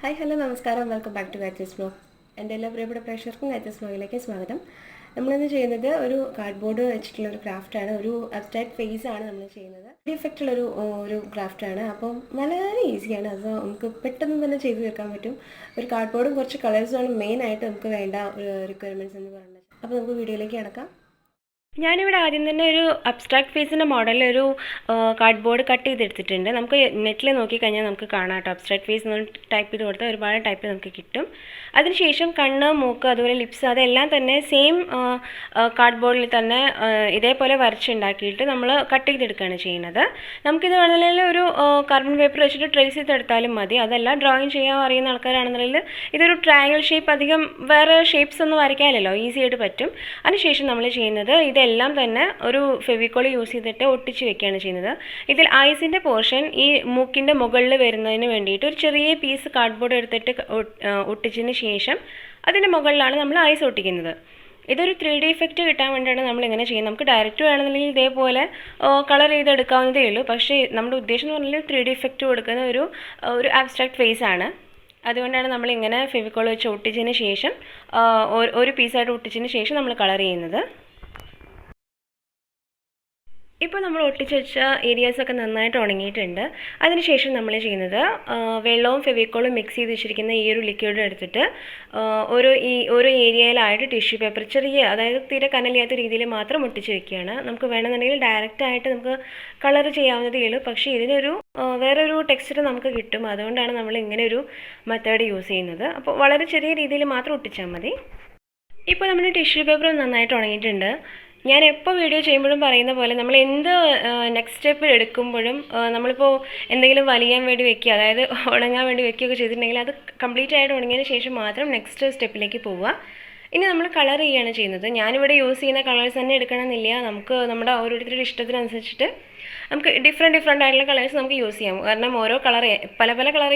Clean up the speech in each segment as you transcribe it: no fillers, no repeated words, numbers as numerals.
Hi hello നമസ്കാരം, welcome back to ഗായത്രീസ് vlog. എൻ്റെ എല്ലാ പ്രിയപ്പെട്ട പ്രേക്ഷകർക്കും ഗായത്രീസ് വ്ലോഗിലേക്ക് സ്വാഗതം. നമ്മളിന്ന് ചെയ്യുന്നത് ഒരു കാർഡ്ബോർഡ് വെച്ചിട്ടുള്ള ഒരു ക്രാഫ്റ്റാണ്. ഒരു അബ്സ്ട്രാക്ട് ഫേസ് ആണ് നമ്മൾ ചെയ്യുന്നത്. എഫക്റ്റ് ഉള്ളൊരു ഒരു ക്രാഫ്റ്റാണ്. അപ്പം വളരെ ഈസിയാണ്. അത് നമുക്ക് പെട്ടെന്ന് തന്നെ ചെയ്ത് തീർക്കാൻ പറ്റും. ഒരു കാർഡ്ബോർഡും കുറച്ച് കളേഴ്സുമാണ് മെയിനായിട്ട് നമുക്ക് വേണ്ട റിക്വയർമെൻറ്റ്സ് എന്ന് പറയുന്നത്. അപ്പോൾ നമുക്ക് വീഡിയോയിലേക്ക് കിടക്കാം. ഞാനിവിടെ ആദ്യം തന്നെ ഒരു അബ്സ്ട്രാക്ട് ഫേസിൻ്റെ മോഡലിൽ ഒരു കാർഡ്ബോർഡ് കട്ട് ചെയ്തെടുത്തിട്ടുണ്ട്. നമുക്ക് നെറ്റിൽ നോക്കിക്കഴിഞ്ഞാൽ നമുക്ക് കാണാം കേട്ടോ. അബ്സ്ട്രാക്ട് ഫേസ് എന്ന് ടൈപ്പ് ചെയ്ത് കൊടുത്താൽ ഒരുപാട് ടൈപ്പ് നമുക്ക് കിട്ടും. അതിനുശേഷം കണ്ണ്, മൂക്ക്, അതുപോലെ ലിപ്സ് അതെല്ലാം തന്നെ സെയിം കാർഡ്ബോർഡിൽ തന്നെ ഇതേപോലെ വരച്ചുണ്ടാക്കിയിട്ട് നമ്മൾ കട്ട് ചെയ്തെടുക്കുകയാണ് ചെയ്യുന്നത്. നമുക്കിത് വേണമെങ്കിൽ ഒരു കാർബൺ പേപ്പർ വെച്ചിട്ട് ട്രേസ് ചെയ്തെടുത്താലും മതി. അതല്ല ഡ്രോയിങ് ചെയ്യാൻ അറിയുന്ന ആൾക്കാരാണെന്നുണ്ടെങ്കിൽ ഇതൊരു ട്രയാങ്കിൾ ഷേപ്പ്, അധികം വേറെ ഷേപ്സ് ഒന്നും വരയ്ക്കാനല്ലോ, ഈസി ആയിട്ട് പറ്റും. അതിനുശേഷം നമ്മൾ ചെയ്യുന്നത് ഇതെല്ലാം തന്നെ ഒരു ഫെവിക്കോൾ യൂസ് ചെയ്തിട്ട് ഒട്ടിച്ച് വെക്കുകയാണ് ചെയ്യുന്നത്. ഇതിൽ ഐസിൻ്റെ പോർഷൻ ഈ മൂക്കിൻ്റെ മുകളിൽ വരുന്നതിന് വേണ്ടിയിട്ട് ഒരു ചെറിയ പീസ് കാർഡ്ബോർഡ് എടുത്തിട്ട് ഒട്ടിച്ചതിന് ശേഷം അതിൻ്റെ മുകളിലാണ് നമ്മൾ ഐസ് ഒട്ടിക്കുന്നത്. ഇതൊരു 3D ഇഫക്റ്റ് കിട്ടാൻ വേണ്ടിയാണ് നമ്മൾ ഇങ്ങനെ ചെയ്യുന്നത്. നമുക്ക് ഡയറക്റ്റ് വേണമെന്നുണ്ടെങ്കിൽ ഇതേപോലെ കളർ ചെയ്തെടുക്കാവുന്നതേ ഉള്ളൂ. പക്ഷേ നമ്മുടെ ഉദ്ദേശം എന്ന് പറഞ്ഞാൽ 3D ഇഫക്റ്റ് കൊടുക്കുന്ന ഒരു ആബ്സ്ട്രാക്ട് ഫേസ് ആണ്. അതുകൊണ്ടാണ് നമ്മളിങ്ങനെ ഫെവിക്കോൾ വെച്ച് ഒട്ടിച്ചതിന് ശേഷം ഒരു പീസായിട്ട് ഒട്ടിച്ചതിന് ശേഷം നമ്മൾ കളർ ചെയ്യുന്നത്. ഇപ്പോൾ നമ്മൾ ഒട്ടിച്ച് വെച്ച ഏരിയാസൊക്കെ നന്നായിട്ട് ഉണങ്ങിയിട്ടുണ്ട്. അതിനുശേഷം നമ്മൾ ചെയ്യുന്നത് വെള്ളവും ഫെവിക്കോളും മിക്സ് ചെയ്ത് വെച്ചിരിക്കുന്ന ഈ ഒരു ലിക്വിഡ് എടുത്തിട്ട് ഓരോ ഏരിയയിലായിട്ട് ടിഷ്യൂ പേപ്പർ ചെറിയ, അതായത് തീരെ കനലിയാത്ത രീതിയിൽ മാത്രം ഒട്ടിച്ച് വെക്കുകയാണ്. നമുക്ക് വേണമെന്നുണ്ടെങ്കിൽ ഡയറക്റ്റായിട്ട് നമുക്ക് കളർ ചെയ്യാവുന്നതേ ഉള്ളൂ. പക്ഷേ ഇതിനൊരു വേറൊരു ടെക്സ്ചർ നമുക്ക് കിട്ടും. അതുകൊണ്ടാണ് നമ്മൾ ഇങ്ങനെ ഒരു മെത്തേഡ് യൂസ് ചെയ്യുന്നത്. അപ്പോൾ വളരെ ചെറിയ രീതിയിൽ മാത്രം ഒട്ടിച്ചാൽ മതി. ഇപ്പോൾ നമ്മുടെ ടിഷ്യൂ പേപ്പർ നന്നായിട്ട് ഉണങ്ങിയിട്ടുണ്ട്. ഞാൻ എപ്പോൾ വീഡിയോ ചെയ്യുമ്പോഴും പറയുന്ന പോലെ നമ്മൾ എന്ത് നെക്സ്റ്റ് സ്റ്റെപ്പ് എടുക്കുമ്പോഴും നമ്മളിപ്പോൾ എന്തെങ്കിലും വലിയാൻ വേണ്ടി വെക്കുക, അതായത് ഉണങ്ങാൻ വേണ്ടി വെക്കുകയൊക്കെ ചെയ്തിട്ടുണ്ടെങ്കിൽ അത് കംപ്ലീറ്റ് ആയിട്ട് ഉണങ്ങിയതിന് ശേഷം മാത്രം നെക്സ്റ്റ് സ്റ്റെപ്പിലേക്ക് പോവുക. ഇനി നമ്മൾ കളർ ചെയ്യുകയാണ് ചെയ്യുന്നത്. ഞാനിവിടെ യൂസ് ചെയ്യുന്ന കളേഴ്സ് തന്നെ എടുക്കണമെന്നില്ല. നമുക്ക് നമ്മുടെ ഓരോരുത്തരുടെ ഇഷ്ടത്തിനനുസരിച്ചിട്ട് നമുക്ക് ഡിഫറെൻ്റ് ആയിട്ടുള്ള കളേഴ്സ് നമുക്ക് യൂസ് ചെയ്യാം. കാരണം ഓരോ കളർ പല കളർ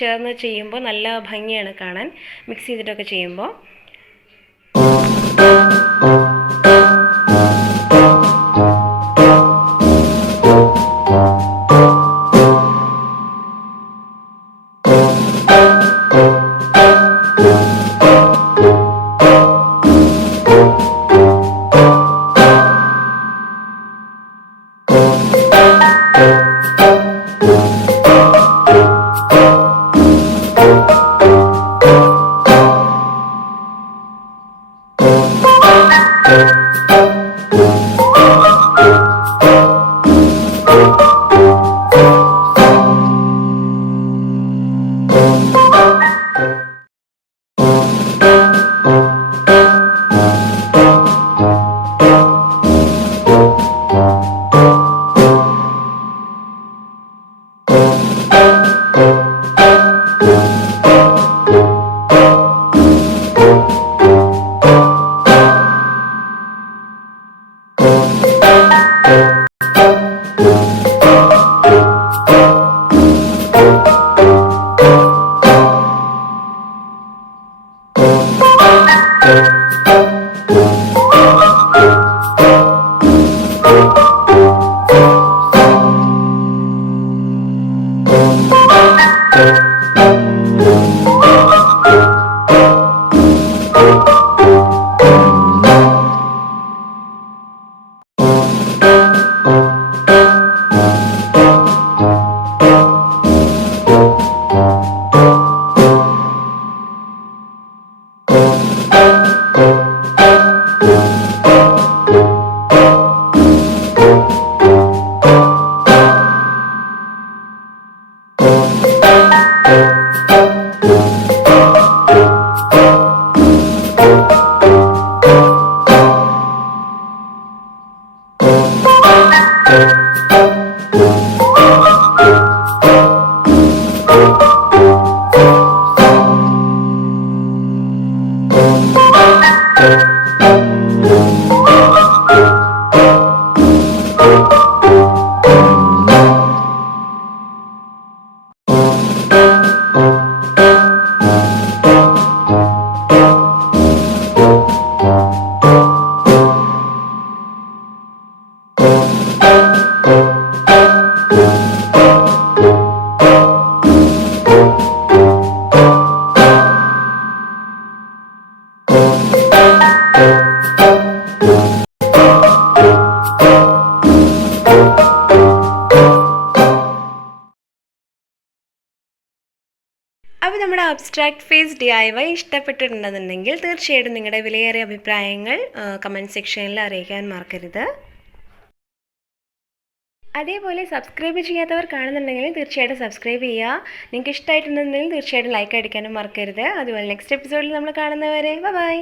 ചേർന്ന് ചെയ്യുമ്പോൾ നല്ല ഭംഗിയാണ് കാണാൻ, മിക്സ് ചെയ്തിട്ടൊക്കെ ചെയ്യുമ്പോൾ. അബ്സ്ട്രാക്ട് ഫേസ് DIY ഇഷ്ടപ്പെട്ടിട്ടുണ്ടെന്നുണ്ടെങ്കിൽ തീർച്ചയായിട്ടും നിങ്ങളുടെ വിലയേറിയ അഭിപ്രായങ്ങൾ കമൻറ്റ് സെക്ഷനിൽ അറിയിക്കാൻ മറക്കരുത്. അതേപോലെ സബ്സ്ക്രൈബ് ചെയ്യാത്തവർ കാണുന്നുണ്ടെങ്കിൽ തീർച്ചയായിട്ടും സബ്സ്ക്രൈബ് ചെയ്യുക. നിങ്ങൾക്ക് ഇഷ്ടമായിട്ടുണ്ടെങ്കിൽ തീർച്ചയായിട്ടും ലൈക്ക് അടിക്കാനും മറക്കരുത്. അതുപോലെ നെക്സ്റ്റ് എപ്പിസോഡിൽ നമ്മൾ കാണുന്നവരെ ബൈ.